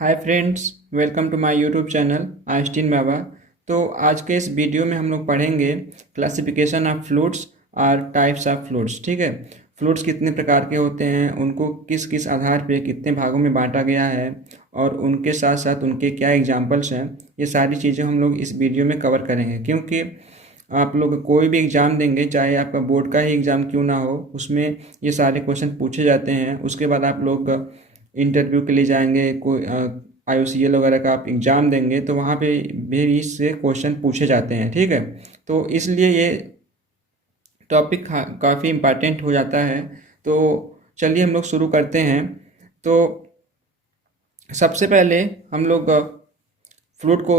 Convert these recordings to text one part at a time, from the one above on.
Hi friends, welcome to my YouTube channel Einstein Baba. तो आज के इस वीडियो में हम लोग पढ़ेंगे क्लासिफिकेशन ऑफ फ्लूइड्स और टाइप्स ऑफ फ्लूइड्स। ठीक है, फ्लूइड्स कितने प्रकार के होते हैं, उनको किस किस आधार पे कितने भागों में बांटा गया है और उनके साथ साथ उनके क्या एग्जांपल्स हैं, ये सारी चीज़ें हम लोग इस वीडियो में कवर करेंगे। क्योंकि आप लोग कोई भी एग्ज़ाम देंगे, चाहे आपका बोर्ड का ही एग्ज़ाम क्यों ना हो, उसमें ये सारे क्वेश्चन पूछे जाते हैं। उसके बाद आप लोग इंटरव्यू के लिए जाएंगे, कोई IOCL वगैरह का आप एग्ज़ाम देंगे तो वहाँ पे भी इससे क्वेश्चन पूछे जाते हैं। ठीक है, तो इसलिए ये टॉपिक काफ़ी इम्पॉर्टेंट हो जाता है। तो चलिए हम लोग शुरू करते हैं। तो सबसे पहले हम लोग फ्लूइड को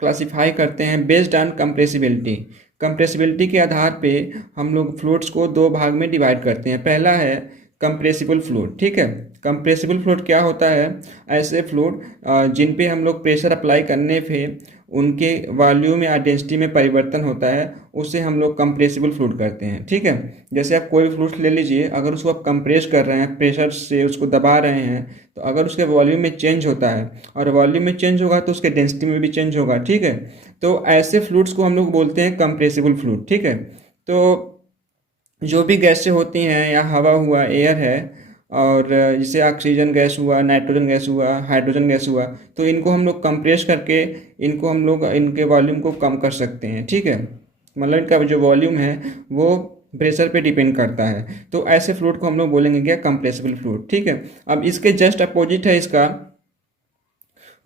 क्लासिफाई करते हैं बेस्ड ऑन कंप्रेसिबिलिटी। कंप्रेसिबिलिटी के आधार पे हम लोग फ्लूइड्स को दो भाग में डिवाइड करते हैं। पहला है कंप्रेसिबल फ्लूइड। ठीक है, कंप्रेसिबल फ्लूइड क्या होता है? ऐसे फ्लूइड जिन पे हम लोग प्रेशर अप्लाई करने पे उनके वॉल्यूम या डेंसिटी में परिवर्तन होता है, उसे हम लोग कंप्रेसिबल फ्लूइड करते हैं। ठीक है, जैसे आप कोई भी फ्लूइड ले लीजिए, अगर उसको आप कंप्रेस कर रहे हैं, प्रेशर से उसको दबा रहे हैं, तो अगर उसके वॉल्यूम में चेंज होता है और वॉल्यूम में चेंज होगा तो उसके डेंसिटी में भी चेंज होगा। ठीक है, तो ऐसे फ्लूइड्स को हम लोग बोलते हैं कंप्रेसिबल फ्लूइड। ठीक है, तो जो भी गैसें होती हैं, या हवा हुआ, एयर है, और जैसे ऑक्सीजन गैस हुआ, नाइट्रोजन गैस हुआ, हाइड्रोजन गैस हुआ, तो इनको हम लोग कंप्रेस करके इनको हम लोग इनके वॉल्यूम को कम कर सकते हैं। ठीक है, मतलब इनका जो वॉल्यूम है वो प्रेशर पे डिपेंड करता है। तो ऐसे फ्लूइड को हम लोग बोलेंगे क्या? Compressible fluid. ठीक है, अब इसके जस्ट अपोजिट है इसका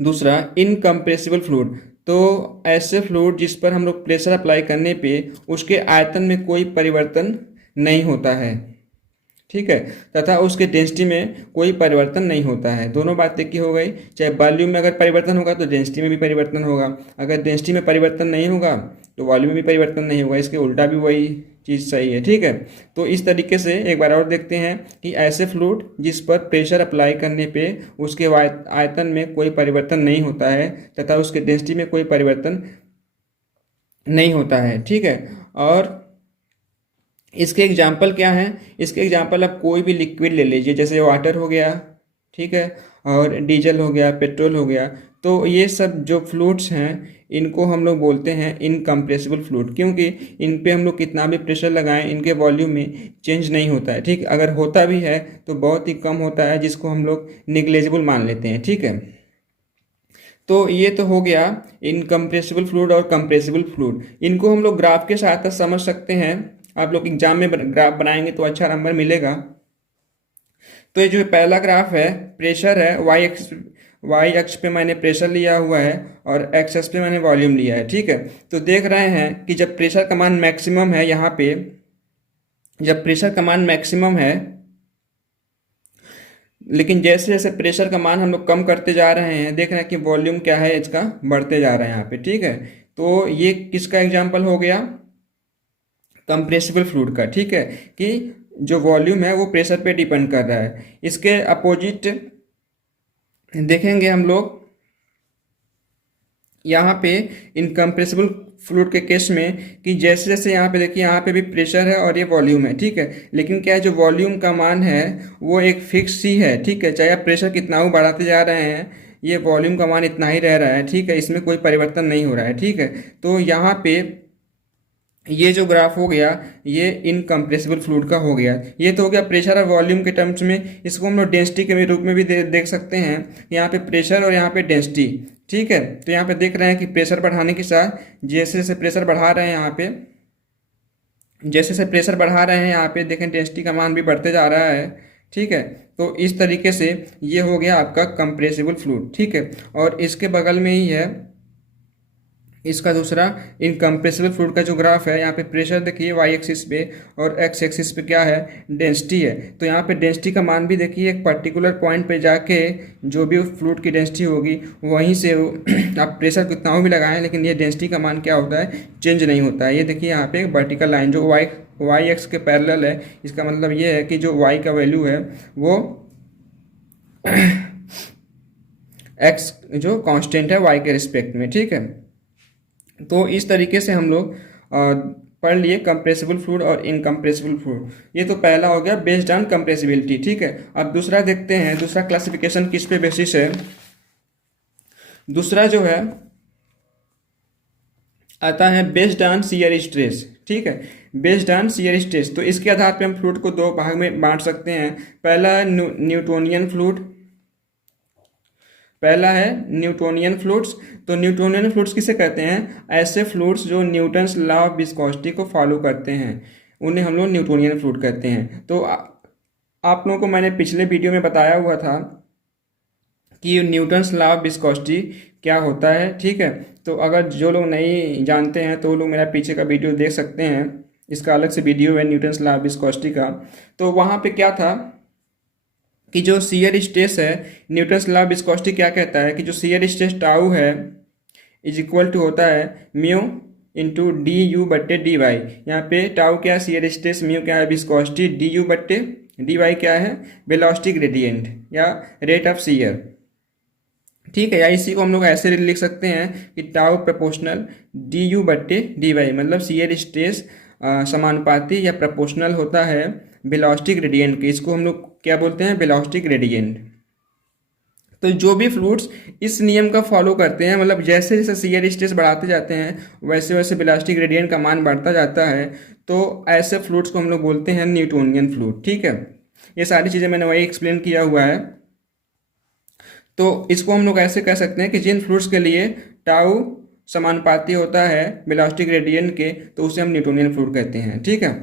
दूसरा इनकम्प्रेसिबल फ्लूइड। तो ऐसे फ्लूइड जिस पर हम लोग प्रेशर अप्लाई करने पे उसके आयतन में कोई परिवर्तन नहीं होता है। ठीक है, तथा उसके डेंसिटी में कोई परिवर्तन नहीं होता है। दोनों बातें की हो गई। चाहे वॉल्यूम में अगर परिवर्तन होगा तो डेंसिटी में भी परिवर्तन होगा, अगर डेंसिटी में परिवर्तन नहीं होगा तो वॉल्यूम में भी परिवर्तन नहीं होगा। इसके उल्टा भी वही चीज़ सही है। ठीक है, तो इस तरीके से एक बार और देखते हैं कि ऐसे फ्लूइड जिस पर प्रेशर अप्लाई करने पे उसके आयतन में कोई परिवर्तन नहीं होता है तथा उसके डेंसिटी में कोई परिवर्तन नहीं होता है। ठीक है, और इसके एग्जाम्पल क्या हैं? इसके एग्जाम्पल आप कोई भी लिक्विड ले लीजिए, जैसे वाटर हो गया, ठीक है, और डीजल हो गया, पेट्रोल हो गया। तो ये सब जो फ्लूइड्स हैं इनको हम लोग बोलते हैं इनकम्प्रेसिबल फ्लूइड, क्योंकि इन पे हम लोग कितना भी प्रेशर लगाएं इनके वॉल्यूम में चेंज नहीं होता है। ठीक, अगर होता भी है तो बहुत ही कम होता है, जिसको हम लोग निग्लेजिबल मान लेते हैं। ठीक है, तो ये तो हो गया इनकम्प्रेसिबल फ्लूइड और कंप्रेसिबल फ्लूइड। इनको हम लोग ग्राफ के साथ समझ सकते हैं। आप लोग एग्जाम में ग्राफ बनाएंगे तो अच्छा नंबर मिलेगा। तो ये जो पहला ग्राफ है, प्रेशर है, वाई अक्ष पे मैंने प्रेशर लिया हुआ है और एक्स अक्ष पे मैंने वॉल्यूम लिया है। ठीक है, तो देख रहे हैं कि जब प्रेशर का मान मैक्सिमम है, यहाँ पे जब प्रेशर का मान मैक्सिमम है, लेकिन जैसे जैसे प्रेशर का मान हम लोग कम करते जा रहे हैं, देख रहे हैं कि वॉल्यूम क्या है इसका बढ़ते जा रहा है यहाँ पे। ठीक है, तो ये किसका एग्जाम्पल हो गया? कंप्रेसिबल फ्लूइड का। ठीक है, कि जो वॉल्यूम है वो प्रेशर पे डिपेंड कर रहा है। इसके अपोजिट देखेंगे हम लोग यहाँ पे इनकम्प्रेसिबल फ्लूइड के केस में, कि जैसे जैसे यहाँ पे देखिए, यहाँ पे भी प्रेशर है और ये वॉल्यूम है। ठीक है, लेकिन क्या है, जो वॉल्यूम का मान है वो एक फिक्स ही है। ठीक है, चाहे आप प्रेशर कितना भी बढ़ाते जा रहे हैं, ये वॉल्यूम का मान इतना ही रह रहा है। ठीक है, इसमें कोई परिवर्तन नहीं हो रहा है। ठीक है, तो यहाँ पे ये जो ग्राफ हो गया ये इनकम्प्रेसिबल फ्लूइड का हो गया। ये तो हो गया प्रेशर और वॉल्यूम के टर्म्स में। इसको हम लोग डेंसिटी के रूप में भी देख सकते हैं। यहाँ पे प्रेशर और यहाँ पे डेंसिटी। ठीक है, तो यहाँ पे देख रहे हैं कि प्रेशर बढ़ाने के साथ जैसे जैसे प्रेशर बढ़ा रहे हैं, यहाँ पे जैसे जैसे प्रेशर बढ़ा रहे हैं, यहाँ पे देखें डेंसिटी का मान भी बढ़ते जा रहा है। ठीक है, तो इस तरीके से ये हो गया आपका कंप्रेसिबल फ्लूइड। ठीक है, और इसके बगल में ही है इसका दूसरा इनकम्प्रेसिबल फ्लूइड का जो ग्राफ है। यहाँ पे प्रेशर देखिए वाई एक्सिस पे, और एक्स एक्सिस पे क्या है? डेंसिटी है। तो यहाँ पे डेंसिटी का मान भी देखिए एक पर्टिकुलर पॉइंट पे जाके जो भी फ्लूइड की डेंसिटी होगी वहीं से आप प्रेशर कितना भी लगाएं, लेकिन ये डेंसिटी का मान क्या होता है? चेंज नहीं होता है। ये देखिए यहाँ पे एक वर्टिकल लाइन जो वाई एक्स के पैरेलल है, इसका मतलब ये है कि जो वाई का वैल्यू है वो एक्स जो कांस्टेंट है वाई के रिस्पेक्ट में। ठीक है, तो इस तरीके से हम लोग पढ़ लिए कंप्रेसिबल फ्लूइड और इनकम्प्रेसिबल फ्लूइड। ये तो पहला हो गया बेस्ड ऑन कंप्रेसिबिलिटी। ठीक है, अब दूसरा देखते हैं, दूसरा क्लासिफिकेशन किस पे बेसिस है? दूसरा जो है आता है बेस्ड ऑन शियर स्ट्रेस। ठीक है, बेस्ड ऑन शियर स्ट्रेस, तो इसके आधार पे हम फ्लूइड को दो भाग में बांट सकते हैं। पहला है न्यूटोनियन फ्लूइड, पहला है न्यूटोनियन फ्लूइड्स। तो न्यूटोनियन फ्लूइड्स किसे कहते हैं? ऐसे फ्लूइड्स जो न्यूटन्स लॉ ऑफ विस्कोसिटी को फॉलो करते हैं, उन्हें हम लोग न्यूटोनियन फ्लूइड कहते हैं। तो आप लोगों को मैंने पिछले वीडियो में बताया हुआ था कि न्यूटन्स लॉ ऑफ विस्कोसिटी क्या होता है। ठीक है, तो अगर जो लोग नहीं जानते हैं तो वो लोग मेरा पीछे का वीडियो देख सकते हैं, इसका अलग से वीडियो है न्यूटन्स लॉ ऑफ विस्कोसिटी का। तो वहाँ पे क्या था कि जो शियर स्ट्रेस है, न्यूटन्स लॉ ऑफ विस्कोसिटी क्या कहता है कि जो शियर स्ट्रेस टाउ है इज इक्वल टू होता है म्यू इंटू डी यू बट्टे डी वाई। यहाँ पे टाउ क्या है? शियर स्ट्रेस, म्यू क्या है? विस्कोसिटी, डी यू बट्टे डी वाई क्या है? वेलोसिटी ग्रेडियंट या रेट ऑफ शियर। ठीक है, या इसी को हम लोग ऐसे लिख सकते हैं कि टाउ प्रोपोर्शनल डी यू बट्टे डी वाई, मतलब शियर स्ट्रेस समानुपाती या प्रोपोर्शनल होता है वेलोसिटी ग्रेडियंट के। इसको हम लोग क्या बोलते हैं? Velocity gradient. तो जो भी फ्लूइड्स इस नियम का फॉलो करते हैं, मतलब जैसे जैसे शियर स्ट्रेस बढ़ाते जाते हैं वैसे वैसे वेलोसिटी ग्रेडियंट का मान बढ़ता जाता है, तो ऐसे फ्लूइड्स को हम लोग बोलते हैं न्यूटोनियन फ्लूइड। ठीक है, ये सारी चीज़ें मैंने वही एक्सप्लेन किया हुआ है। तो इसको हम लोग ऐसे कह सकते हैं कि जिन फ्लूइड्स के लिए टाउ समानुपाती होता है वेलोसिटी ग्रेडियंट के, तो उसे हम न्यूटोनियन फ्लूइड कहते हैं। ठीक है,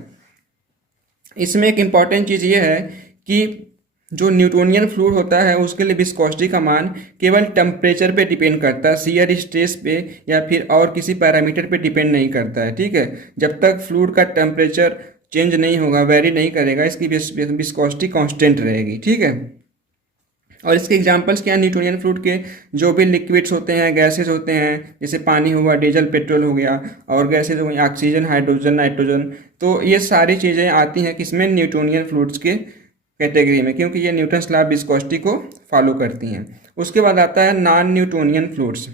इसमें एक इम्पॉर्टेंट चीज़ ये है कि जो न्यूटोनियन फ्लूइड होता है उसके लिए विस्कोसिटी का मान केवल टेम्परेचर पे डिपेंड करता है, शियर स्ट्रेस पे या फिर और किसी पैरामीटर पे डिपेंड नहीं करता है। ठीक है, जब तक फ्लूइड का टेम्परेचर चेंज नहीं होगा, वेरी नहीं करेगा, इसकी विस्कोसिटी कांस्टेंट रहेगी। ठीक है, और इसके एग्जांपल्स क्या हैं न्यूटोनियन फ्लूइड के? जो भी लिक्विड्स होते हैं, गैसेज होते हैं, जैसे पानी हुआ, डीजल पेट्रोल हो गया, और गैसेज हो गई ऑक्सीजन, हाइड्रोजन, नाइट्रोजन। तो ये सारी चीज़ें आती हैं किसमें? न्यूटोनियन फ्लूइड्स के कैटेगरी में, क्योंकि ये न्यूटन्स लॉ ऑफ विस्कोसिटी को फॉलो करती हैं। उसके बाद आता है नॉन न्यूटोनियन फ्लूइड्स।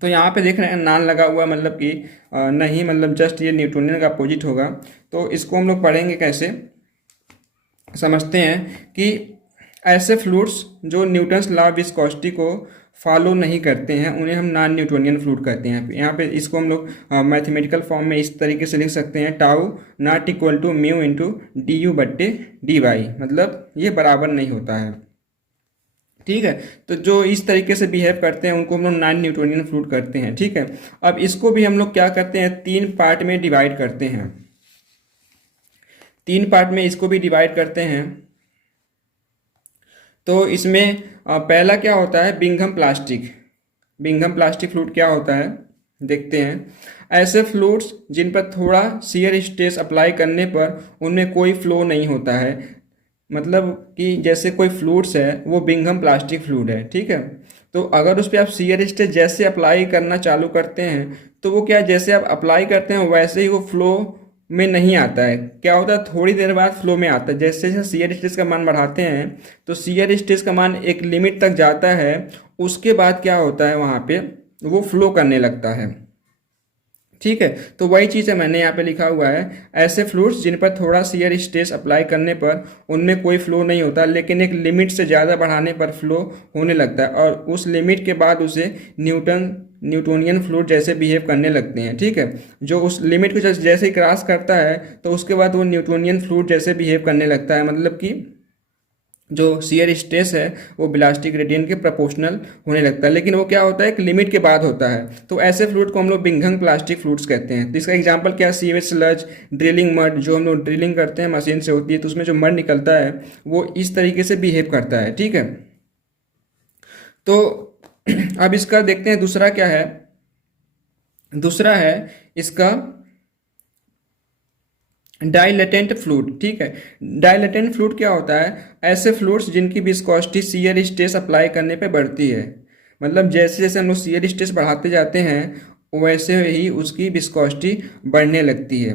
तो यहाँ पे देख रहे हैं नॉन लगा हुआ, मतलब कि नहीं, मतलब जस्ट ये न्यूटोनियन का अपोजिट होगा। तो इसको हम लोग पढ़ेंगे कैसे, समझते हैं कि ऐसे फ्लूइड्स जो न्यूटन्स लॉ ऑफ विस्कोसिटी को फॉलो नहीं करते हैं उन्हें हम नॉन न्यूटोनियन फ्लूइड कहते हैं। यहाँ पे इसको हम लोग मैथमेटिकल फॉर्म में इस तरीके से लिख सकते हैं, tau not equal to mu into d u बट्टे डी वाई, मतलब ये बराबर नहीं होता है। ठीक है, तो जो इस तरीके से बिहेव करते हैं उनको हम लोग नॉन न्यूटोनियन फ्लूइड करते हैं। ठीक है, अब इसको भी हम लोग क्या करते हैं? 3 पार्ट में डिवाइड करते हैं। 3 पार्ट में इसको भी डिवाइड करते हैं। तो इसमें पहला क्या होता है? Bingham plastic. Bingham plastic fluid क्या होता है देखते हैं। ऐसे फ्लूइड्स जिन पर थोड़ा शियर स्ट्रेस अप्लाई करने पर उनमें कोई फ्लो नहीं होता है, मतलब कि जैसे कोई फ्लूइड्स है वो बिंघम प्लास्टिक फ्लूइड है। ठीक है, तो अगर उस पर आप शियर स्ट्रेस जैसे अप्लाई करना चालू करते हैं तो वो क्या, जैसे आप अप्लाई करते हैं वैसे ही वो फ्लो में नहीं आता है। क्या होता है? थोड़ी देर बाद फ्लो में आता है। जैसे जैसे शियर स्ट्रेस का मान बढ़ाते हैं तो शियर स्ट्रेस का मान एक लिमिट तक जाता है, उसके बाद क्या होता है वहाँ पे वो फ्लो करने लगता है। ठीक है, तो वही चीज़ है मैंने यहाँ पे लिखा हुआ है, ऐसे फ्लूइड्स जिन पर थोड़ा शियर स्ट्रेस अप्लाई करने पर उनमें कोई फ्लो नहीं होता, लेकिन एक लिमिट से ज़्यादा बढ़ाने पर फ्लो होने लगता है और उस लिमिट के बाद उसे न्यूटोनियन फ्लूइड जैसे बिहेव करने लगते हैं। ठीक है, जो उस लिमिट को जैसे ही क्रॉस करता है तो उसके बाद वो न्यूटोनियन फ्लूइड जैसे बिहेव करने लगता है, मतलब कि जो शियर स्ट्रेस है वो वेलोसिटी ग्रेडियंट के प्रोपोर्शनल होने लगता है, लेकिन वो क्या होता है? एक लिमिट के बाद होता है। तो ऐसे फ्लूइड को हम लोग बिंघम प्लास्टिक फ्लूइड्स कहते हैं। तो इसका एग्जांपल क्या है? सीवेज स्लज, ड्रिलिंग मड, जो हम लोग ड्रिलिंग करते हैं मशीन से होती है तो उसमें जो मड निकलता है वो इस तरीके से बिहेव करता है। ठीक है, तो अब इसका देखते हैं दूसरा क्या है। दूसरा है इसका डाइलेटेंट फ्लूइड। ठीक है, डाइलेटेंट फ्लूइड क्या होता है? ऐसे फ्लूइड्स जिनकी विस्कोसिटी शियर स्ट्रेस अप्लाई करने पे बढ़ती है, मतलब जैसे जैसे हम लोग शियर स्ट्रेस बढ़ाते जाते हैं वैसे ही उसकी विस्कोसिटी बढ़ने लगती है।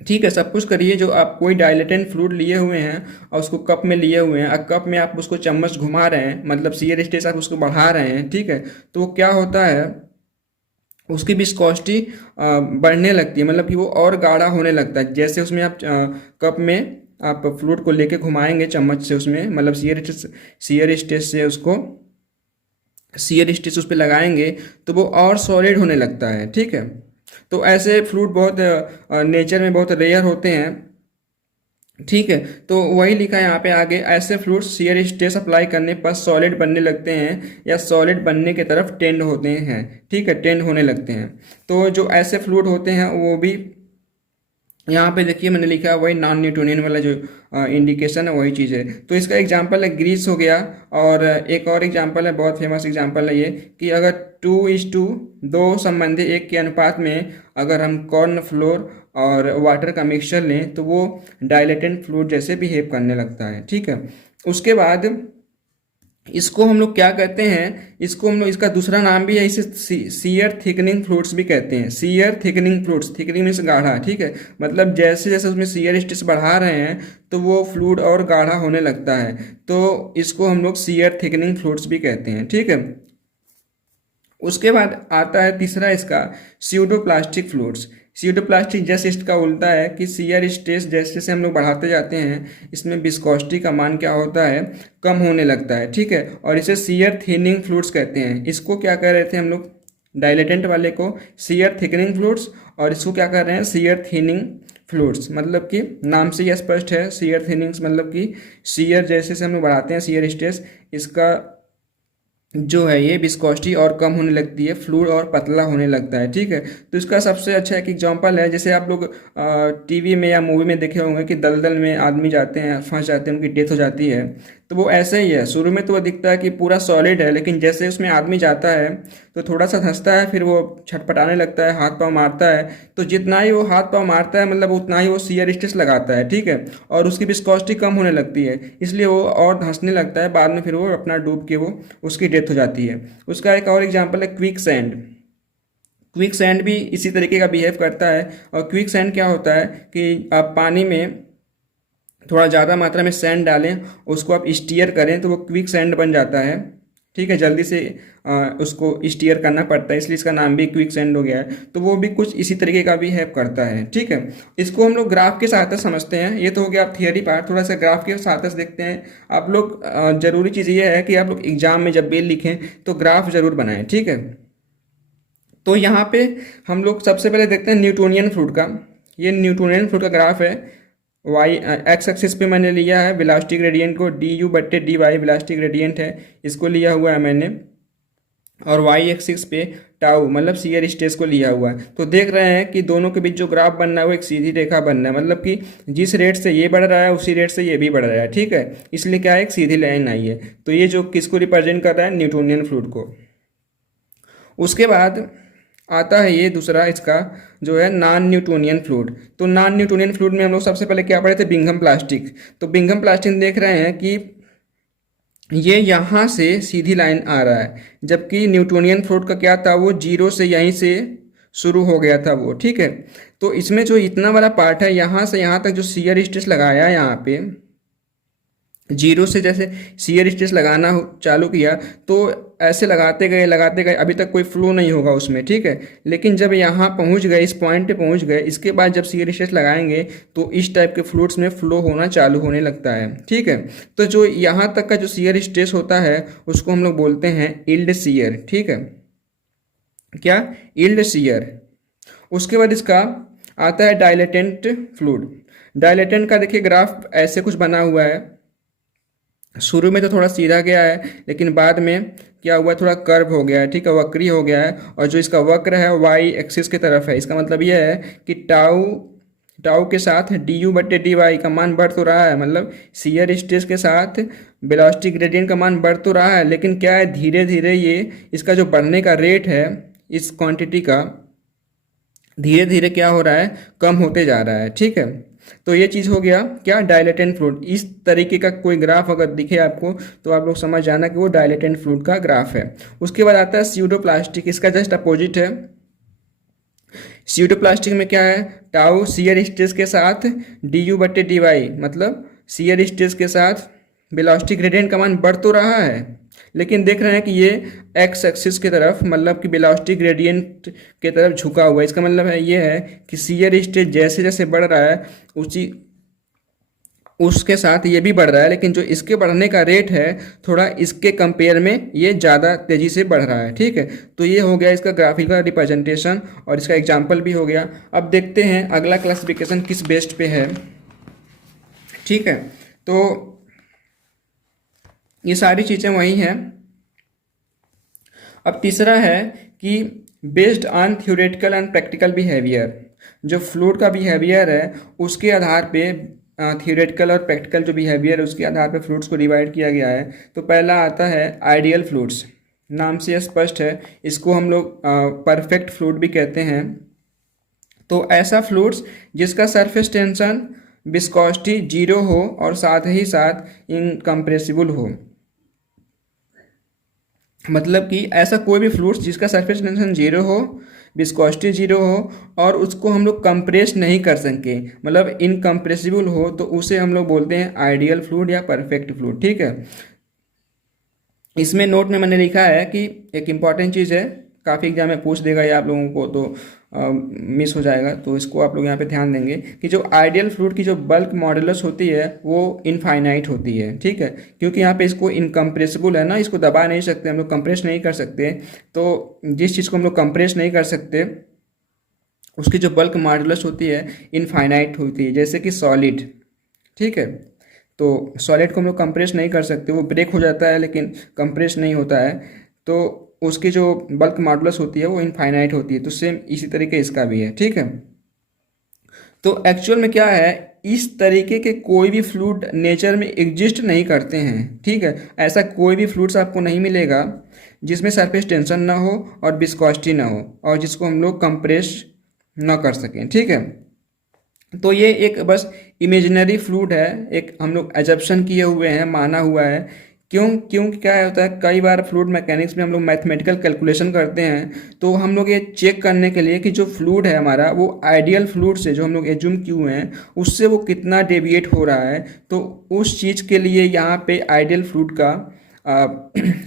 ठीक है, सपोज करिए जो आप कोई डाइलेटेंट फ्लूइड लिए हुए हैं और उसको कप में लिए हुए हैं, और कप में आप उसको चम्मच घुमा रहे हैं, मतलब शियर स्ट्रेस आप उसको बढ़ा रहे हैं। ठीक है, तो वो क्या होता है? उसकी विस्कोसिटी बढ़ने लगती है, मतलब कि वो और गाढ़ा होने लगता है। जैसे उसमें आप कप में आप फ्लूइड को लेके घुमाएंगे चम्मच से, उसमें मतलब शियर स्ट्रेस से उसको शियर स्ट्रेस उस पर लगाएंगे तो वो और सॉलिड होने लगता है, ठीक है। तो ऐसे फ्लूइड बहुत नेचर में बहुत रेयर होते हैं, ठीक है। तो वही लिखा है यहाँ पे आगे, ऐसे फ्लूइड्स शियर स्ट्रेस अप्लाई करने पर सॉलिड बनने लगते हैं या सॉलिड बनने की तरफ टेंड होते हैं, ठीक है, टेंड होने लगते हैं। तो जो ऐसे फ्लूइड होते हैं वो भी यहाँ पे देखिए मैंने लिखा है वही नॉन न्यूटोनियन वाला जो इंडिकेशन है वही चीज़ है। तो इसका एग्जांपल है ग्रीस हो गया, और एक और एग्जांपल है, बहुत फेमस एग्जांपल है ये, कि अगर 2:2 दो संबंधी एक के अनुपात में अगर हम कॉर्न फ्लोर और वाटर का मिक्सचर लें तो वो डायलेटेंट फ्लूइड जैसे बिहेव करने लगता है, ठीक है। उसके बाद इसको हम लोग क्या कहते हैं, इसको हम लोग, इसका दूसरा नाम भी है, इसे सीयर थिकनिंग फ्लूइड्स भी कहते हैं। Shear thickening fluids, thickening means गाढ़ा, ठीक है। मतलब जैसे जैसे उसमें सीयर स्ट्रेस बढ़ा रहे हैं तो वो फ्लूइड और गाढ़ा होने लगता है, तो इसको हम लोग सीयर थिकनिंग फ्लूइड्स भी कहते हैं, ठीक है। उसके बाद आता है तीसरा इसका स्यूडोप्लास्टिक फ्लूइड्स। स्यूडोप्लास्टिक जस्ट इसका उल्टा है कि शियर स्ट्रेस जैसे जैसे हम लोग बढ़ाते जाते हैं इसमें विस्कोसिटी का मान क्या होता है, कम होने लगता है, ठीक है। और इसे शियर थिनिंग फ्लूइड्स कहते हैं। इसको क्या कह रहे थे हम लोग, डायलेटेंट वाले को शियर थिकनिंग फ्लूइड्स, और इसको क्या कर रहे हैं, शियर थिनिंग फ्लूइड्स। मतलब कि नाम से ही स्पष्ट है, शियर थिनिंग्स मतलब कि शियर जैसे जैसे हम लोग बढ़ाते हैं शियर स्ट्रेस, इसका जो है ये विस्कोसिटी और कम होने लगती है, फ्लूइड और पतला होने लगता है, ठीक है। तो इसका सबसे अच्छा एक एग्जांपल है, जैसे आप लोग टीवी में या मूवी में देखे होंगे कि दलदल में आदमी जाते हैं, फंस जाते हैं, उनकी डेथ हो जाती है। तो वो ऐसे ही है, शुरू में तो वो दिखता है कि पूरा सॉलिड है, लेकिन जैसे उसमें आदमी जाता है तो थोड़ा सा धंसता है, फिर वो छटपटाने लगता है, हाथ पाँव मारता है। तो जितना ही वो हाथ पाँव मारता है मतलब उतना ही वो शियर स्ट्रेस लगाता है, ठीक है, और उसकी विस्कोसिटी कम होने लगती है, इसलिए वो और धंसने लगता है, बाद में फिर वो अपना डूब के वो उसकी डेथ हो जाती है। उसका एक और एग्जाम्पल है क्विक सैंड। क्विक सैंड भी इसी तरीके का बिहेव करता है। और क्विक सैंड क्या होता है कि आप पानी में थोड़ा ज़्यादा मात्रा में सैंड डालें, उसको आप स्टीयर करें तो वो क्विक सैंड बन जाता है, ठीक है। जल्दी से उसको स्टीयर करना पड़ता है, इसलिए इसका नाम भी क्विक सैंड हो गया है। तो वो भी कुछ इसी तरीके का भी हेल्प करता है, ठीक है। इसको हम लोग ग्राफ के सहायता समझते हैं। ये तो हो गया आप थियरी पार्ट, थोड़ा सा ग्राफ के सहायता से देखते हैं। आप लोग जरूरी चीज़ ये है कि आप लोग एग्जाम में जब भी लिखें तो ग्राफ जरूर बनाएं, ठीक है। तो यहाँ पे हम लोग सबसे पहले देखते हैं न्यूटोनियन फ्लूइड का। ये न्यूटोनियन फ्लूइड का ग्राफ है। वाई एक्स एक्सिस पे मैंने लिया है वेलोसिटी ग्रेडियंट को, डी यू बट्टे डी वाई वेलोसिटी ग्रेडियंट है, इसको लिया हुआ है मैंने। और वाई एक्सिस पे टाउ मतलब शियर स्ट्रेस को लिया हुआ है। तो देख रहे हैं कि दोनों के बीच जो ग्राफ बनना है वो एक सीधी रेखा बनना है, मतलब कि जिस रेट से ये बढ़ रहा है उसी रेट से ये भी बढ़ रहा है, ठीक है। इसलिए क्या है, एक सीधी लाइन आई है। तो ये जो किसको रिप्रेजेंट कर रहा है, न्यूटोनियन फ्लूइड को। उसके बाद आता है ये दूसरा इसका जो है नॉन न्यूटोनियन फ्लूइड। तो नॉन न्यूटोनियन फ्लूइड में हम लोग सबसे पहले क्या पढ़े थे, बिंघम प्लास्टिक। तो बिंघम प्लास्टिक देख रहे हैं कि ये यहाँ से सीधी लाइन आ रहा है, जबकि न्यूटोनियन फ्लूइड का क्या था, वो जीरो से यहीं से शुरू हो गया था वो, ठीक है। तो इसमें जो इतना वाला पार्ट है यहाँ से यहाँ तक जो शियर स्ट्रेस लगाया है यहाँ पे, जीरो से जैसे शियर स्ट्रेस लगाना चालू किया तो ऐसे लगाते गए अभी तक कोई फ्लो नहीं होगा उसमें, ठीक है। लेकिन जब यहाँ पहुँच गए, इस पॉइंट पे पहुँच गए, इसके बाद जब शियर स्ट्रेस लगाएंगे तो इस टाइप के फ्लूइड्स में फ्लो होना चालू होने लगता है, ठीक है। तो जो यहाँ तक का जो शियर स्ट्रेस होता है उसको हम लोग बोलते हैं यील्ड शियर, ठीक है। क्या, यील्ड शियर। उसके बाद इसका आता है डायलेटेंट फ्लूइड। डायलेटेंट का देखिए ग्राफ ऐसे कुछ बना हुआ है। शुरू में तो थोड़ा सीधा गया है, लेकिन बाद में क्या हुआ, थोड़ा कर्व हो गया है, ठीक है, वक्री हो गया है। और जो इसका वक्र है वाई एक्सिस की तरफ है। इसका मतलब यह है कि टाउ टाउ के साथ डी यू बट्टे डी वाई का मान बढ़ तो रहा है, मतलब शियर स्ट्रेस के साथ वेलोसिटी ग्रेडियंट का मान बढ़ तो रहा है, लेकिन क्या है, धीरे धीरे ये इसका जो बढ़ने का रेट है इस क्वांटिटी का धीरे धीरे क्या हो रहा है, कम होते जा रहा है, ठीक है। तो ये चीज़ हो गया क्या, डायलेटेंट फ्लूइड। इस तरीके का कोई ग्राफ अगर दिखे आपको तो आप लोग समझ जाना कि वो डायलेटेंट फ्लूइड का ग्राफ है। उसके बाद आता है स्यूडोप्लास्टिक। इसका जस्ट अपोजिट है। स्यूडोप्लास्टिक में क्या है, टाउ शियर स्ट्रेस के साथ डी यू बट्टे डी वाई, मतलब शियर स्ट्रेस के साथ वेलोसिटी ग्रेडियंट का मान बढ़ तो रहा है, लेकिन देख रहे हैं कि ये एक्स एक्सिस की तरफ मतलब कि वेलोसिटी ग्रेडियंट की तरफ झुका हुआ है। इसका मतलब है ये है कि शियर स्ट्रेस जैसे जैसे बढ़ रहा है उसी उसके साथ ये भी बढ़ रहा है, लेकिन जो इसके बढ़ने का रेट है थोड़ा इसके कंपेयर में ये ज़्यादा तेज़ी से बढ़ रहा है। ठीक है, तो ये हो गया इसका ग्राफिकल रिप्रेजेंटेशन और इसका एग्जांपल भी हो गया। अब देखते हैं अगला क्लासिफिकेशन किस बेस्ड पे है। ठीक है, तो ये सारी चीज़ें वही हैं। अब तीसरा है कि based on theoretical and practical behaviour, जो फ्लूइड का बिहेवियर है उसके आधार पे थ्योरेटिकल और प्रैक्टिकल जो बिहेवियर है उसके आधार पे फ्लूइड्स को डिवाइड किया गया है। तो पहला आता है आइडियल फ्लूइड्स, नाम से स्पष्ट है, इसको हम लोग परफेक्ट फ्लूइड भी कहते हैं। तो ऐसा फ्लूइड्स जिसका सरफेस टेंशन विस्कोसिटी जीरो हो और साथ ही साथ इनकम्प्रेसिबल हो, मतलब कि ऐसा कोई भी फ्लूइड्स जिसका सरफेस टेंशन जीरो हो, विस्कोसिटी जीरो हो और उसको हम लोग कंप्रेस नहीं कर सकें, मतलब इनकम्प्रेसिबल हो, तो उसे हम लोग बोलते हैं आइडियल फ्लूइड या परफेक्ट फ्लूइड। ठीक है, इसमें नोट में मैंने लिखा है कि एक इम्पॉर्टेंट चीज़ है, काफ़ी एग्जाम में पूछ देगा ये आप लोगों को, तो मिस हो जाएगा, तो इसको आप लोग यहाँ पे ध्यान देंगे कि जो आइडियल फ्लूइड की जो बल्क मॉडुलस होती है वो इनफाइनाइट होती है। ठीक है, क्योंकि यहाँ पे इसको इनकम्प्रेसिबल है ना, इसको दबा नहीं सकते हम लोग, कंप्रेस नहीं कर सकते। तो जिस चीज़ को हम लोग कंप्रेस नहीं कर सकते उसकी जो बल्क मॉडुलस होती है इनफाइनाइट होती है, जैसे कि सॉलिड। ठीक है, तो सॉलिड को हम लोग कंप्रेस नहीं कर सकते, वो ब्रेक हो जाता है लेकिन कंप्रेस नहीं होता है, तो उसकी जो बल्क मॉडुलस होती है वो इनफाइनाइट होती है। तो सेम इसी तरीके इसका भी है। ठीक है, तो एक्चुअल में क्या है, इस तरीके के कोई भी फ्लूइड नेचर में एग्जिस्ट नहीं करते हैं। ठीक है, ऐसा कोई भी फ्लूइड्स आपको नहीं मिलेगा जिसमें सरफेस टेंशन ना हो और विस्कोसिटी ना हो और जिसको हम लोग कंप्रेस ना कर सकें। ठीक है, तो ये एक बस इमेजिनरी फ्लूइड है, एक हम लोग एजप्शन किए हुए हैं, माना हुआ है। क्योंकि क्या होता है, कई बार फ्लूइड मैकेनिक्स में हम लोग मैथमेटिकल कैलकुलेशन करते हैं, तो हम लोग ये चेक करने के लिए कि जो फ्लूइड है हमारा वो आइडियल फ्लूइड से जो हम लोग एज्यूम किए हुए हैं उससे वो कितना डेविएट हो रहा है, तो उस चीज़ के लिए यहाँ पे आइडियल फ्लूइड का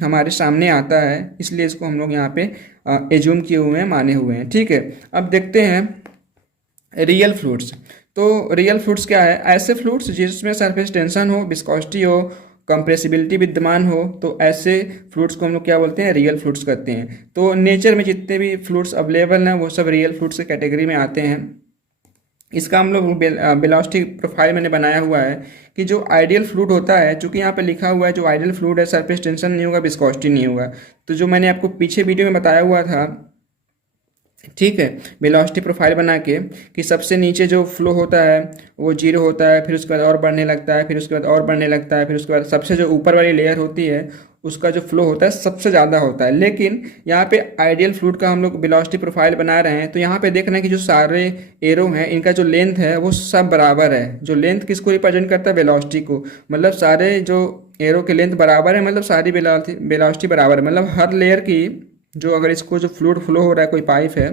हमारे सामने आता है, इसलिए इसको हम लोग यहाँ पे एज्यूम किए हुए हैं, माने हुए हैं। ठीक है, अब देखते हैं रियल फ्लूइड्स। तो रियल फ्लूइड्स क्या है, ऐसे फ्लूइड्स जिसमें सरफेस टेंशन हो, विस्कोसिटी हो, कंप्रेसिबिलिटी विद्यमान हो, तो ऐसे फ्लूइड्स को हम लोग क्या बोलते हैं, रियल फ्लूइड्स कहते हैं। तो नेचर में जितने भी फ्लूइड्स अवेलेबल हैं वो सब रियल फ्लूइड्स के कैटेगरी में आते हैं। इसका हम लोग वेलोसिटी प्रोफाइल मैंने बनाया हुआ है कि जो आइडियल फ्लूइड होता है, चूंकि यहाँ पे लिखा हुआ है जो आइडियल फ्लूइड है सरफेस टेंशन नहीं होगा, विस्कोसिटी नहीं होगा, तो जो मैंने आपको पीछे वीडियो में बताया हुआ था, ठीक है, वेलोसिटी प्रोफाइल बना के कि सबसे नीचे जो फ्लो होता है वो जीरो होता है, फिर उसके बाद और बढ़ने लगता है, फिर उसके बाद और बढ़ने लगता है, फिर उसके बाद सबसे जो ऊपर वाली लेयर होती है उसका जो फ्लो होता है सबसे ज़्यादा होता है। लेकिन यहाँ पे आइडियल फ्लूइड का हम लोग वेलोसिटी प्रोफाइल बना रहे हैं, तो यहाँ पे देख रहे हैं कि जो सारे एरो हैं इनका जो लेंथ है वो सब बराबर है। जो लेंथ किसको रिप्रेजेंट करता है, वेलोसिटी को, मतलब सारे जो एरो के लेंथ बराबर है, मतलब सारी वेलोसिटी बराबर है, मतलब हर लेयर की जो, अगर इसको जो फ्लूइड फ्लो हो रहा है कोई पाइप है,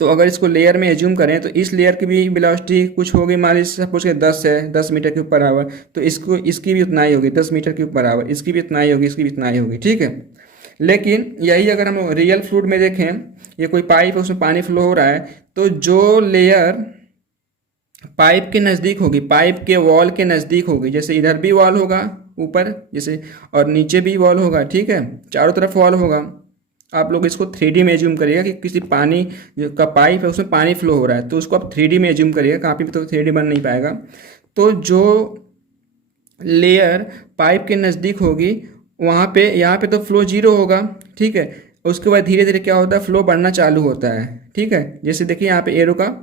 तो अगर इसको लेयर में एज्यूम करें तो इस लेयर की भी वेलोसिटी कुछ होगी, मान लीजिए सपोज के 10 है, 10 मीटर के ऊपर आवर, तो इसकी भी उतना ही होगी, 10 मीटर के ऊपर आवर, इसकी भी उतना ही होगी, इसकी भी उतना ही होगी। ठीक है, लेकिन यही अगर हम रियल फ्लूइड में देखें, ये कोई पाइप है उसमें पानी फ्लो हो रहा है, तो जो लेयर पाइप के नज़दीक होगी, पाइप के वॉल के नज़दीक होगी, जैसे इधर भी वॉल होगा ऊपर जैसे, और नीचे भी वॉल होगा, ठीक है, चारों तरफ वॉल होगा। आप लोग इसको 3D में एज्यूम करिएगा कि किसी पानी का पाइप है उसमें पानी फ्लो हो रहा है, तो उसको आप 3D में एज्यूम करिएगा, कहाँ पे तो 3D बन नहीं पाएगा। तो जो लेयर पाइप के नज़दीक होगी वहाँ पे, यहाँ पे तो फ्लो जीरो होगा, ठीक है, उसके बाद धीरे धीरे क्या होता है, फ्लो बढ़ना चालू होता है। ठीक है, जैसे देखिए यहाँ पे एरो का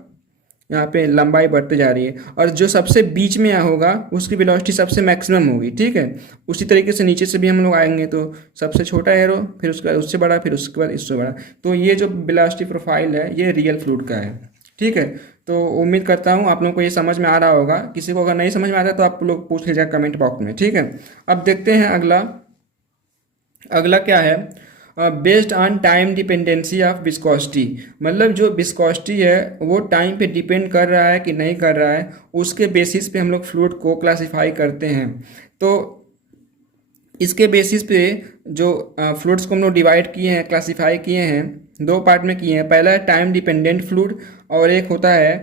यहाँ पे लंबाई बढ़ते जा रही है, और जो सबसे बीच में होगा उसकी वेलोसिटी सबसे मैक्सिमम होगी। ठीक है, उसी तरीके से नीचे से भी हम लोग आएंगे, तो सबसे छोटा एरो, फिर उसके बाद उससे बड़ा, फिर उसके बाद इससे बड़ा। तो ये जो वेलोसिटी प्रोफाइल है ये रियल फ्लूइड का है। ठीक है, तो उम्मीद करता हूँ आप लोगों को ये समझ में आ रहा होगा। किसी को अगर नहीं समझ में आता तो आप लोग पूछ लीजिएगा कमेंट बॉक्स में। ठीक है, अब देखते हैं अगला क्या है, based on time dependency of viscosity, मतलब जो विस्कोसिटी है वो टाइम पे डिपेंड कर रहा है कि नहीं कर रहा है, उसके बेसिस पे हम लोग फ्लूइड को क्लासिफाई करते हैं। तो इसके बेसिस पे जो फ्लूइड्स को हम लोग डिवाइड किए हैं, क्लासिफाई किए हैं, दो पार्ट में किए हैं। पहला है टाइम डिपेंडेंट फ्लूइड और एक होता है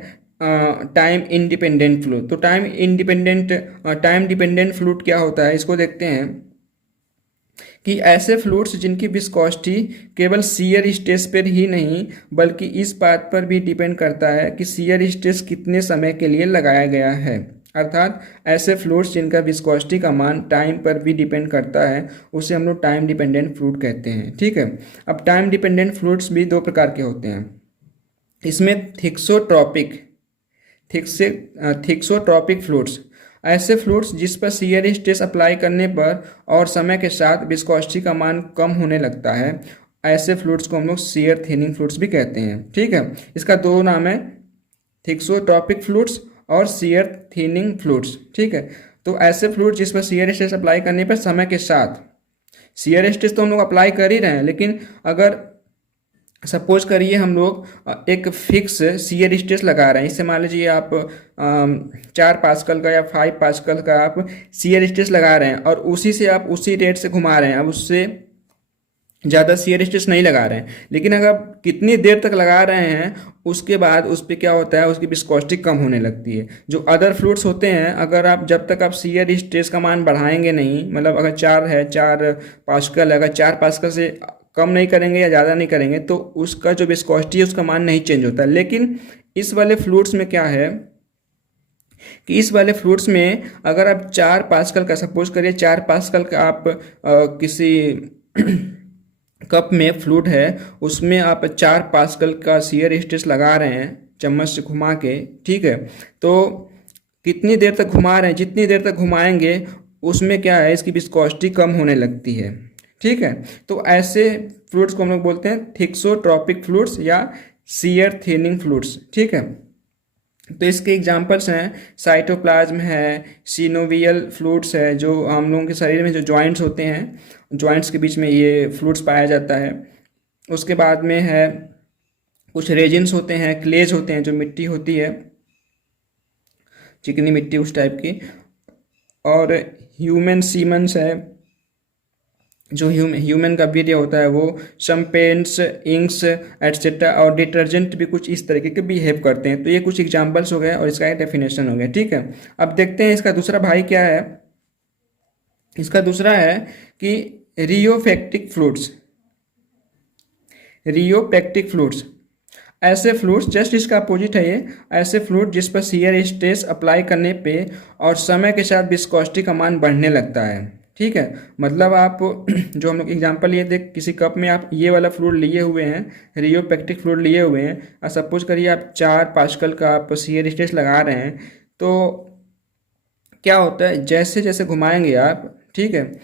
टाइम इंडिपेंडेंट फ्लूइड। तो टाइम डिपेंडेंट फ्लूइड क्या होता है, इसको देखते हैं कि ऐसे फ्लूइड्स जिनकी विस्कोसिटी केवल शियर स्ट्रेस पर ही नहीं बल्कि इस बात पर भी डिपेंड करता है कि शियर स्ट्रेस कितने समय के लिए लगाया गया है। अर्थात ऐसे फ्लूइड्स जिनका विस्कोसिटी का मान टाइम पर भी डिपेंड करता है उसे हम लोग टाइम डिपेंडेंट फ्लूइड कहते हैं। ठीक है, अब टाइम डिपेंडेंट फ्लूइड्स भी दो प्रकार के होते हैं। इसमें थिक्सोट्रॉपिक फ्लूइड्स, ऐसे फ्लूइड्स जिस पर शियर स्ट्रेस अप्लाई करने पर और समय के साथ विस्कोसिटी का मान कम होने लगता है, ऐसे फ्लूइड्स को हम लोग शियर थिनिंग फ्लूइड्स भी कहते हैं। ठीक है, इसका दो नाम है, थिक्सोट्रॉपिक फ्लूइड्स और शियर थिनिंग फ्लूइड्स। ठीक है, तो ऐसे फ्लूइड जिस पर शियर स्ट्रेस अप्लाई करने पर समय के साथ, शियर स्ट्रेस तो हम लोग अप्लाई कर ही रहे हैं, लेकिन अगर सपोज करिए हम लोग एक फिक्स शियर स्ट्रेस लगा रहे हैं, इससे मान लीजिए आप 4 पास्कल का या 5 पास्कल का आप शियर स्ट्रेस लगा रहे हैं और उसी से आप उसी रेट से घुमा रहे हैं, अब उससे ज़्यादा शियर स्ट्रेस नहीं लगा रहे हैं। लेकिन अगर आप कितनी देर तक लगा रहे हैं उसके बाद उस पर क्या होता है, उसकी विस्कोसिटी कम होने लगती है। जो अदर फ्लूइड्स होते हैं, अगर आप जब तक आप शियर स्ट्रेस का मान बढ़ाएंगे नहीं, मतलब अगर 4 पास्कल है, अगर 4 पास्कल से कम नहीं करेंगे या ज़्यादा नहीं करेंगे तो उसका जो विस्कोसिटी है उसका मान नहीं चेंज होता। लेकिन इस वाले फ्लूइड्स में क्या है कि इस वाले फ्लूइड्स में अगर आप 4 पास्कल का, सपोज करिए 4 पास्कल का आप किसी कप में फ्लूइड है, उसमें आप 4 पास्कल का शियर स्ट्रेस लगा रहे हैं चम्मच से घुमा के। ठीक है, तो कितनी देर तक घुमा रहे हैं, जितनी देर तक घुमाएंगे उसमें क्या है, इसकी विस्कोसिटी कम होने लगती है। ठीक है, तो ऐसे फ्लूइड्स को हम लोग बोलते हैं थिक्सोट्रॉपिक फ्लूइड्स या शियर थिनिंग फ्लूइड्स। ठीक है, तो इसके एग्जांपल्स हैं साइटोप्लाज्म है, सिनोवियल फ्लूइड्स है, जो हम लोगों के शरीर में जो जॉइंट्स होते हैं, जॉइंट्स के बीच में ये फ्लूइड्स पाया जाता है। उसके बाद में है कुछ रेजिन्स होते हैं, क्लेज होते हैं, जो मिट्टी होती है, चिकनी मिट्टी उस टाइप की, और ह्यूमन सीमेंस है, जो ह्यूमन का वीर्य होता है वो, सम पेंट्स, इंक्स एटसेट्रा, और डिटर्जेंट भी कुछ इस तरीके के बिहेव करते हैं। तो ये कुछ एग्जांपल्स हो गए और इसका एक डेफिनेशन हो गया। ठीक है, अब देखते हैं इसका दूसरा भाई क्या है। इसका दूसरा है कि रियोपेक्टिक फ्लूइड्स, ऐसे फ्लूइड्स, जस्ट इसका अपोजिट है ये, ऐसे फ्लूइड जिस पर शियर स्ट्रेस अप्लाई करने पे और समय के साथ विस्कोसिटी का मान बढ़ने लगता है। ठीक है, मतलब आप जो हम लोग एग्जांपल ये देख, किसी कप में आप ये वाला फ्लूइड लिए हुए हैं, रियोपेक्टिक फ्लूइड लिए हुए हैं, और सपोज करिए आप 4 पास्कल का आप शियर स्ट्रेस लगा रहे हैं, तो क्या होता है, जैसे जैसे घुमाएंगे आप, ठीक है,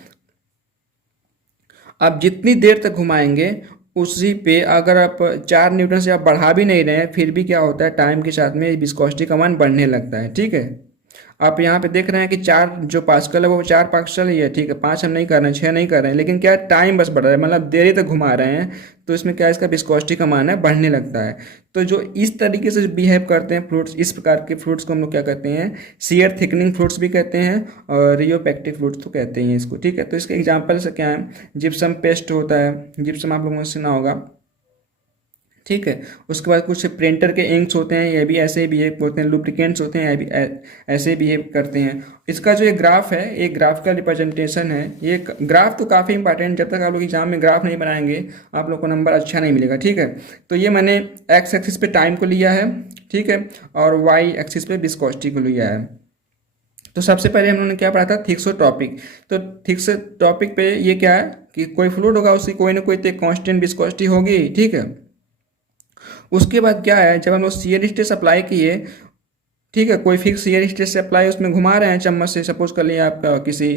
आप जितनी देर तक घुमाएंगे उसी पे अगर आप 4 न्यूटन से आप बढ़ा भी नहीं रहे हैं, फिर भी क्या होता है, टाइम के साथ में विस्कोसिटी का मान बढ़ने लगता है। ठीक है, आप यहाँ पे देख रहे हैं कि 4 जो पास्कल है वो 4 पास्कल ही है। ठीक है, 5 हम नहीं कर रहे हैं, 6 नहीं कर रहे हैं, लेकिन क्या टाइम बस बढ़ रहा है, मतलब देरी तक घुमा रहे हैं, तो इसमें क्या, इसका विस्कोसिटी का मान है बढ़ने लगता है। तो जो इस तरीके से बिहेव करते हैं फ्लूइड्स, इस प्रकार के फ्लूइड्स को हम लोग क्या कहते हैं, शियर थिकनिंग फ्लूइड्स भी कहते हैं और रियोपेक्टिक फ्लूइड्स तो कहते हैं इसको। ठीक है, तो इसके एग्जाम्पल से क्या है, जिप्सम पेस्ट होता है, जिप्सम आप लोगों ने सुना होगा। ठीक है, उसके बाद कुछ प्रिंटर के इंक्स होते हैं, ये भी ऐसे ही बिहेव होते हैं, लुब्रिकेंट्स होते हैं, ये भी ऐसे ही बिहेव करते हैं। इसका जो एक ग्राफ है, एक ग्राफ का रिप्रेजेंटेशन है। ये ग्राफ तो काफ़ी इंपॉर्टेंट, जब तक आप लोग एग्जाम में ग्राफ नहीं बनाएंगे आप लोग को नंबर अच्छा नहीं मिलेगा। ठीक है, तो ये मैंने एक्स एक्सिस पे टाइम को लिया है, ठीक है, और वाई एक्सिस पे विस्कोसिटी को लिया है। तो सबसे पहले हम लोगों ने क्या पढ़ा था, थिक्सोट्रॉपिक। तो थिक्सोट्रॉपिक पे ये क्या है कि कोई फ्लूइड होगा, उसकी कोई ना कोई तो कांस्टेंट विस्कोसिटी होगी। ठीक है, उसके बाद क्या है, जब हम लोग शियर स्ट्रेस अप्लाई किए, ठीक है, कोई फिक्स शियर स्ट्रेस से अप्लाई उसमें घुमा रहे हैं चम्मच से, सपोज कर लिए आप किसी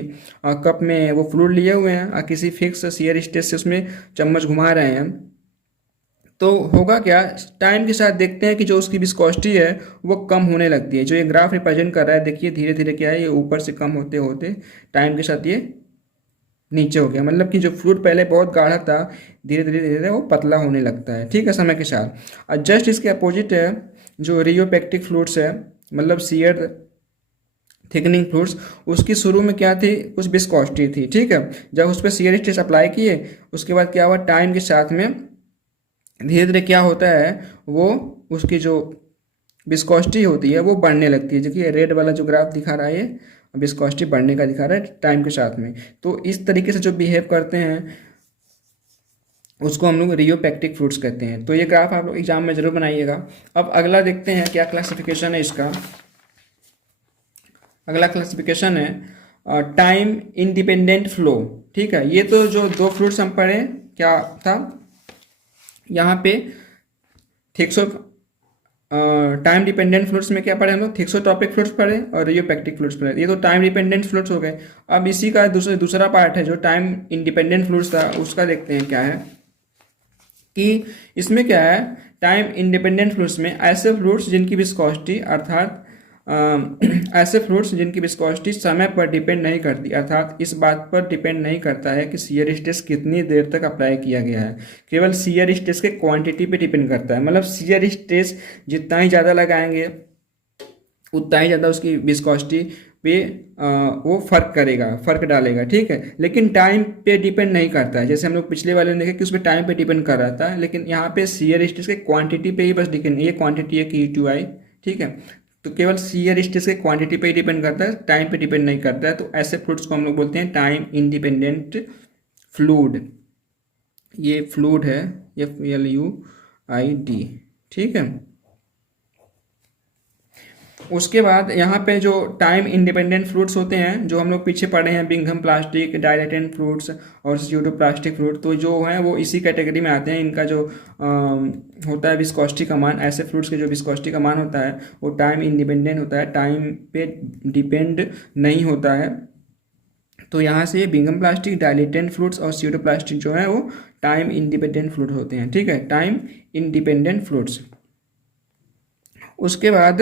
कप में वो फ्लूइड लिए हुए हैं और किसी फिक्स शियर स्ट्रेस से उसमें चम्मच घुमा रहे हैं, तो होगा क्या, टाइम के साथ देखते हैं कि जो उसकी विस्कोसिटी है वो कम होने लगती है। जो ये ग्राफ रिप्रेजेंट कर रहा है, देखिए धीरे धीरे क्या है, ये ऊपर से कम होते होते टाइम के साथ ये नीचे हो गया। मतलब कि जो फ्लूइड पहले बहुत गाढ़ा था, धीरे धीरे धीरे धीरे वो पतला होने लगता है। ठीक है, समय के साथ। और जस्ट इसके अपोजिट है जो रियोपेक्टिक फ्लूइड्स है, मतलब शियर थिकनिंग फ्लूइड्स, उसकी शुरू में क्या थी, कुछ विस्कोसिटी थी। ठीक है, जब उस पर शियर स्ट्रेस अप्लाई किए उसके बाद क्या हुआ, टाइम के साथ में धीरे धीरे क्या होता है, वो उसकी जो विस्कोसिटी होती है वो बढ़ने लगती है। देखिए रेड वाला जो ग्राफ दिखा रहा है ये विस्कोसिटी बढ़ने का दिखा रहा है टाइम के साथ में। तो इस तरीके से जो बिहेव करते हैं उसको हम लोग रियोपेक्टिक फ्रूट्स कहते हैं। तो ये ग्राफ आप लोग एग्जाम में जरूर बनाइएगा। अब अगला देखते हैं क्या क्लासिफिकेशन है इसका। अगला क्लासिफिकेशन है टाइम इंडिपेंडेंट फ्लो। ठीक है, ये तो जो दो फ्रूट्स हम पढ़े क्या था यहाँ पे थिक्सो टाइम डिपेंडेंट फ्रूट्स में क्या पढ़े हम लोग, थिक्सोट्रॉपिक फ्रूट्स पढ़े और रियोपेक्टिक फ्रूट्स पढ़े। ये तो टाइम डिपेंडेंट फ्रूट्स हो गए। अब इसी का दूसरा पार्ट है जो टाइम इंडिपेंडेंट फ्रूट्स था, उसका देखते हैं क्या है कि इसमें क्या है। टाइम इंडिपेंडेंट फ्रूट्स में ऐसे फ्रूट्स जिनकी विस्कोसिटी अर्थात ऐसे फ्रूट्स जिनकी विस्कोसिटी समय पर डिपेंड नहीं करती, अर्थात इस बात पर डिपेंड नहीं करता है कि शियर स्ट्रेस कितनी देर तक अप्लाई किया गया है, केवल शियर स्ट्रेस के क्वांटिटी पे डिपेंड करता है। मतलब शियर स्ट्रेस जितना ही ज़्यादा लगाएंगे उतना ही ज़्यादा उसकी विस्कोसिटी पे वो फर्क डालेगा। ठीक है, लेकिन टाइम पे डिपेंड नहीं करता है। जैसे हम लोग पिछले वाले में देखे कि उस पर टाइम पे डिपेंड कर रहा था, लेकिन यहाँ पे शियर स्ट्रेस के क्वांटिटी पे ही बस डिपेंड, ये क्वांटिटी है कि E2I। ठीक है, तो केवल शियर स्ट्रेस के क्वांटिटी पे ही डिपेंड करता है, टाइम पे डिपेंड नहीं करता है। तो ऐसे फ्लूइड्स को हम लोग बोलते हैं टाइम इंडिपेंडेंट फ्लूइड। ये फ्लूइड है FLUID। ठीक है, उसके बाद यहाँ पे जो टाइम इंडिपेंडेंट फ्रूट्स होते हैं जो हम लोग पीछे पढ़े हैं, बिंघम प्लास्टिक, डायलेटेंट फ्रूट्स और स्यूडोप्लास्टिक फ्रूट, तो जो हैं वो इसी कैटेगरी में आते हैं। इनका जो होता है विस्कोसिटी का मान, ऐसे फ्रूट्स के जो विस्कोसिटी का मान होता है वो टाइम इंडिपेंडेंट होता है, टाइम पे डिपेंड नहीं होता है। तो यहाँ से बिंघम प्लास्टिक, डायलेटेंट फ्रूट्स और स्यूडोप्लास्टिक जो है वो टाइम इंडिपेंडेंट फ्रूट होते हैं। ठीक है, टाइम इंडिपेंडेंट फ्रूट्स। उसके बाद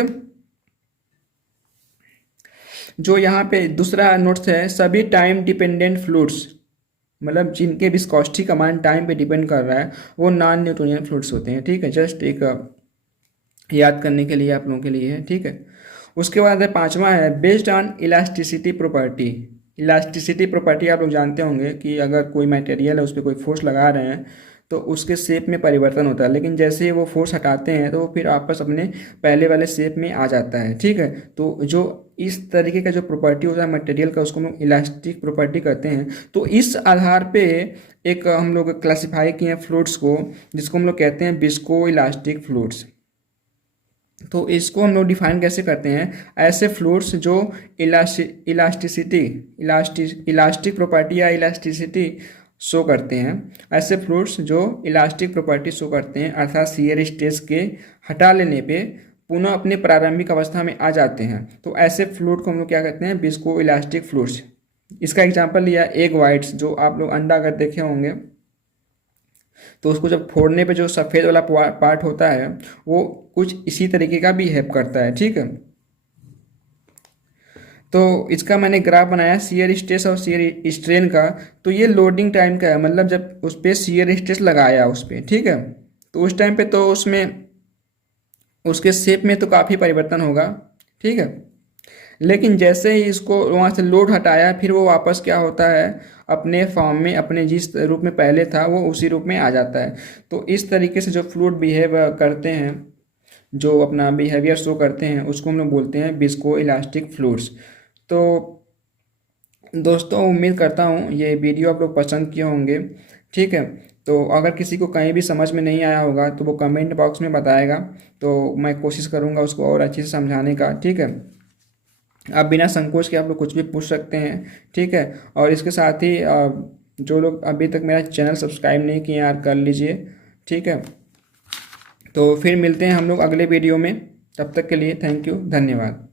जो यहाँ पे दूसरा नोट्स है, सभी टाइम डिपेंडेंट फ्लूइड्स मतलब जिनके विस्कोसिटी का मान टाइम पे डिपेंड कर रहा है वो नॉन न्यूटोनियन फ्लूइड्स होते हैं। ठीक है, जस्ट एक याद करने के लिए आप लोगों के लिए है। ठीक है, उसके बाद है पांचवा है based on elasticity property. Elasticity property आप लोग जानते होंगे कि अगर कोई मटेरियल है उस पर कोई फोर्स लगा रहे हैं तो उसके शेप में परिवर्तन होता है, लेकिन जैसे ही वो फोर्स हटाते हैं तो वो फिर वापस अपने पहले वाले शेप में आ जाता है। ठीक है, तो जो इस तरीके का जो प्रॉपर्टी होता है मटेरियल का उसको हम लोग इलास्टिक प्रॉपर्टी कहते हैं। तो इस आधार पे एक हम लोग क्लासिफाई किए हैं फ्लूइड्स को, जिसको हम लोग कहते हैं विस्को इलास्टिक फ्लूइड्स। तो इसको हम लोग डिफाइन कैसे करते हैं, ऐसे फ्लूइड्स जो इलास्टिक प्रॉपर्टी या इलास्टिसिटी शो करते हैं, ऐसे फ्लूइड्स जो इलास्टिक प्रॉपर्टी शो करते हैं अर्थात शियर स्ट्रेस के हटा लेने पे पुनः अपने प्रारंभिक अवस्था में आ जाते हैं, तो ऐसे फ्लूइड को हम लोग क्या कहते हैं, विस्को इलास्टिक फ्लूइड्स। इसका एग्जांपल लिया एग वाइट्स, जो आप लोग अंडा अगर देखे होंगे तो उसको जब फोड़ने पे जो सफ़ेद वाला पार्ट होता है वो कुछ इसी तरीके का बिहेव करता है। ठीक है, तो इसका मैंने ग्राफ बनाया शियर स्ट्रेस और शियर स्ट्रेन का। तो ये लोडिंग टाइम का है, मतलब जब उस पर शियर स्ट्रेस लगाया उस पर, ठीक है, तो उस टाइम पे तो उसमें उसके शेप में तो काफ़ी परिवर्तन होगा। ठीक है, लेकिन जैसे ही इसको वहाँ से लोड हटाया फिर वो वापस क्या होता है, अपने फॉर्म में, अपने जिस रूप में पहले था वो उसी रूप में आ जाता है। तो इस तरीके से जो फ्लूइड बिहेव करते हैं, जो अपना बिहेवियर शो करते हैं, उसको हम लोग बोलते हैं विस्को इलास्टिक फ्लूइड्स। तो दोस्तों उम्मीद करता हूँ ये वीडियो आप लोग पसंद किए होंगे। ठीक है, तो अगर किसी को कहीं भी समझ में नहीं आया होगा तो वो कमेंट बॉक्स में बताएगा, तो मैं कोशिश करूँगा उसको और अच्छे से समझाने का। ठीक है, आप बिना संकोच के आप लोग कुछ भी पूछ सकते हैं। ठीक है, और इसके साथ ही जो लोग अभी तक मेरा चैनल सब्सक्राइब नहीं किए यार कर लीजिए। ठीक है, तो फिर मिलते हैं हम लोग अगले वीडियो में, तब तक के लिए थैंक यू, धन्यवाद।